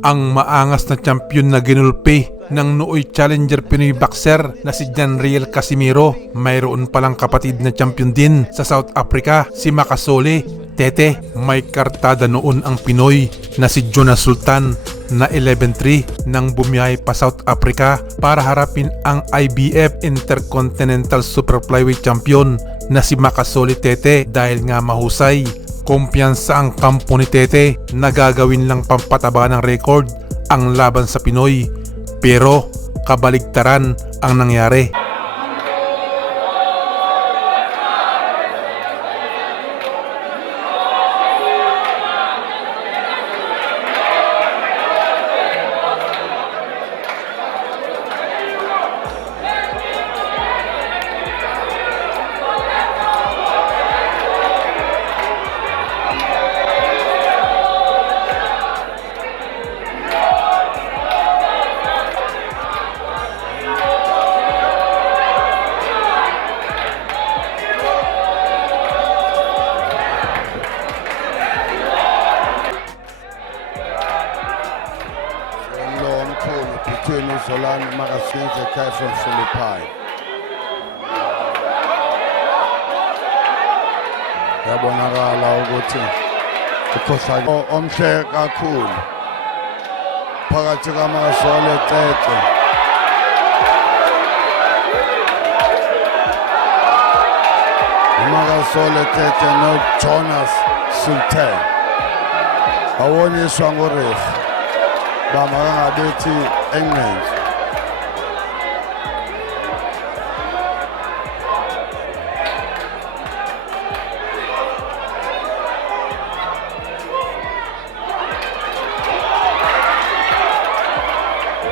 ang maangas na champion na ginulpi ng nooy challenger Pinoy boxer na si Janriel Casimiro. Mayroon palang kapatid na champion din sa South Africa, si Makasole. Tete, may kartada noon ang Pinoy na si Jonas Sultan na 11-3 nang bumiyahe pa South Africa para harapin ang IBF Intercontinental Super Flyweight Champion na si Makasole Tete dahil nga mahusay. Kumpiyansa ang kampo ni Tete na gagawin lang pampataba ng record ang laban sa Pinoy. Pero kabaligtaran ang nangyari. Święty Kajfon Filipai. Yabonakala ukuthi ukhohlakele. Omhle kakhulu. Phakathi kwamazole tete umakasole tete nojonas sultan. Bawoniswa ngurefi bamakangabethi enqenje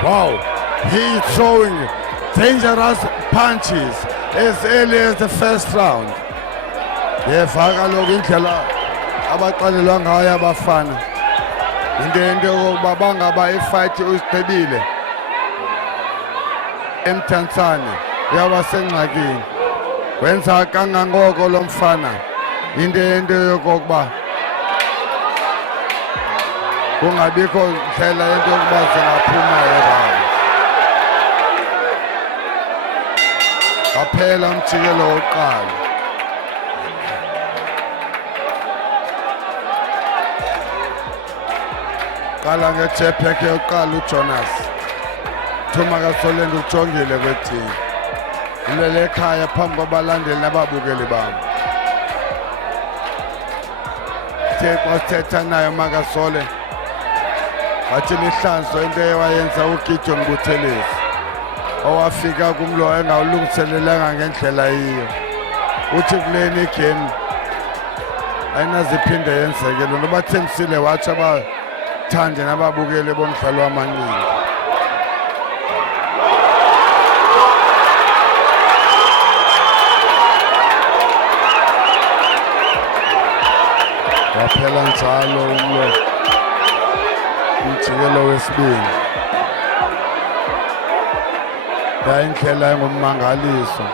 Wow, he's throwing dangerous punches. As early as the first round. Yefaka lokhu indlela abaqalelwa ngayo abafana. into into yokokuba bangaba ifight uzigqibile emthansane uyaba sengxakini. Wenza kangangoko lo mfana. Into into yokokuba kungabikho ndlela yento yokuba zingaphuma erawo waphela umjikelo wokuqala qala ngejep yakhe yokuqala ujonas. Thuma kasolenda ujongile kwethini. Ulele ekhaya phambi kwabalandeli nababukeli bam. The kwasithetha nayo makasole wathi lihlanzo into ewayenza ugideon buthelezi owafika kumlo engawulungiselelanga ngendlela yiyo. Uthi kuleni igame ayinaziphinde yenzekele noba thembisile watsho abathandi nababukeli bomdlalo wamaningi. Waphela njalo umlo. Umjikelo wesibini yayindlela engummangaliso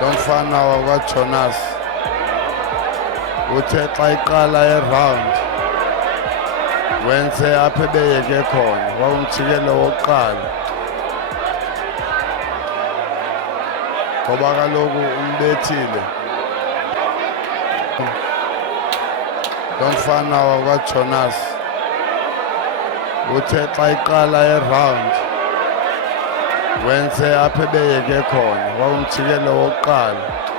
lo mfana wakwajonas uthe xa iqala iround wenze apha ebeyeke khona wawumjikelo wokuqala. Ngoba kaloku umbethile. Lo mfana wakwajonas uthe xa iqala iround wenze apha ebeyeke khona wawumjikelo wokuqala.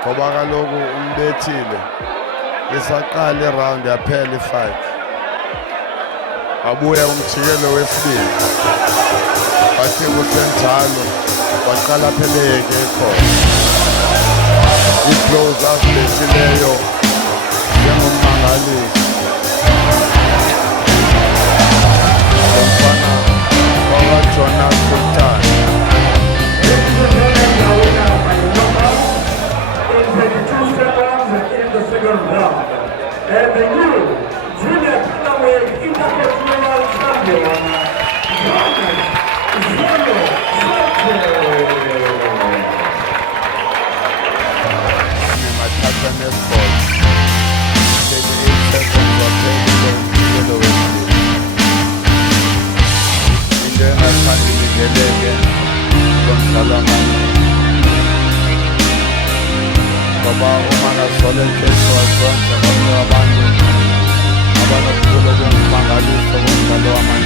Ngoba kaloku umbethile. Isaqala iround yaphela ifight. Wabuya umjikelo wesibili. Wathi kusenjalo waqala apha ebeyeke khona ii-blows azibethileyo njengommangalisi. Lo mfana wakwajonas sultan mga bando. Habang nagtulog yung pangalis sa mga dalawaman.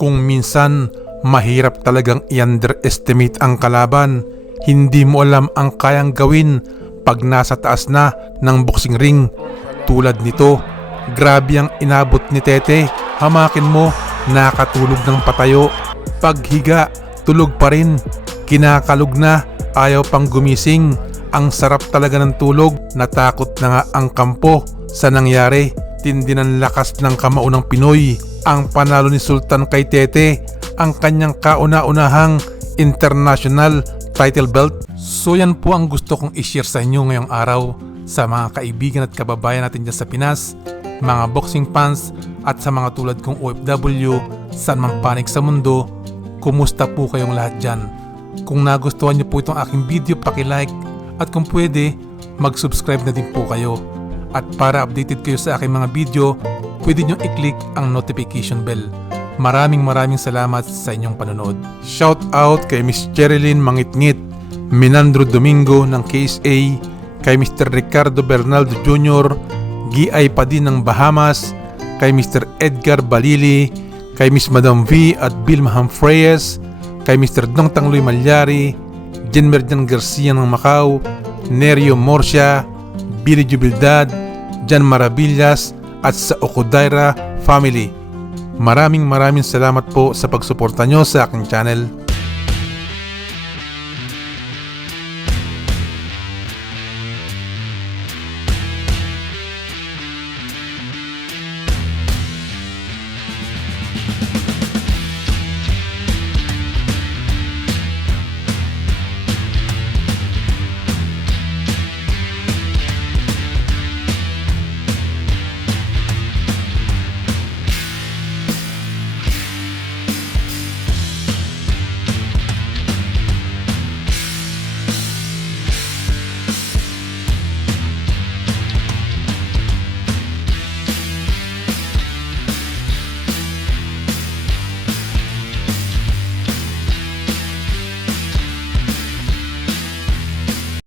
Kung minsan mahirap talagang i-underestimate ang kalaban, hindi mo alam ang kayang gawin pag nasa taas na ng boxing ring. Tulad nito, grabe ang inabot ni Tete. Hamakin mo, nakatulog ng patayo. Paghiga, tulog pa rin. Kinakalog na, ayaw pang gumising. Ang sarap talaga ng tulog, natakot na nga ang kampo sa nangyari. Tindi ng lakas ng kamao Pinoy. Ang panalo ni Sultan kay Tete, ang kanyang kauna-unahang international title belt. So yan po ang gusto kong i-share sa inyo ngayong araw sa mga kaibigan at kababayan natin dyan sa Pinas, mga boxing fans at sa mga tulad kong OFW, saan man panig sa mundo, kumusta po kayong lahat dyan? Kung nagustuhan niyo po itong aking video, paki-like at kung pwede, mag-subscribe na din po kayo. At para updated kayo sa aking mga video, pwede nyo i-click ang notification bell. Maraming maraming salamat sa inyong panonood. Shout out kay Miss Cherilyn Mangitngit, Minandro Domingo ng KSA, kay Mr. Ricardo Bernaldo Jr., Giay pa din ng Bahamas, kay Mr. Edgar Balili, kay Miss Madam V at Vilma Humphreyes, kay Mr. Dong Tangloy Malyari, Jen Merjan Garcia ng Macau, Nerio Morsia, Billy Jubilidad, Jan Maravillas at sa Okudaira family. Maraming maraming salamat po sa pagsuporta nyo sa aking channel.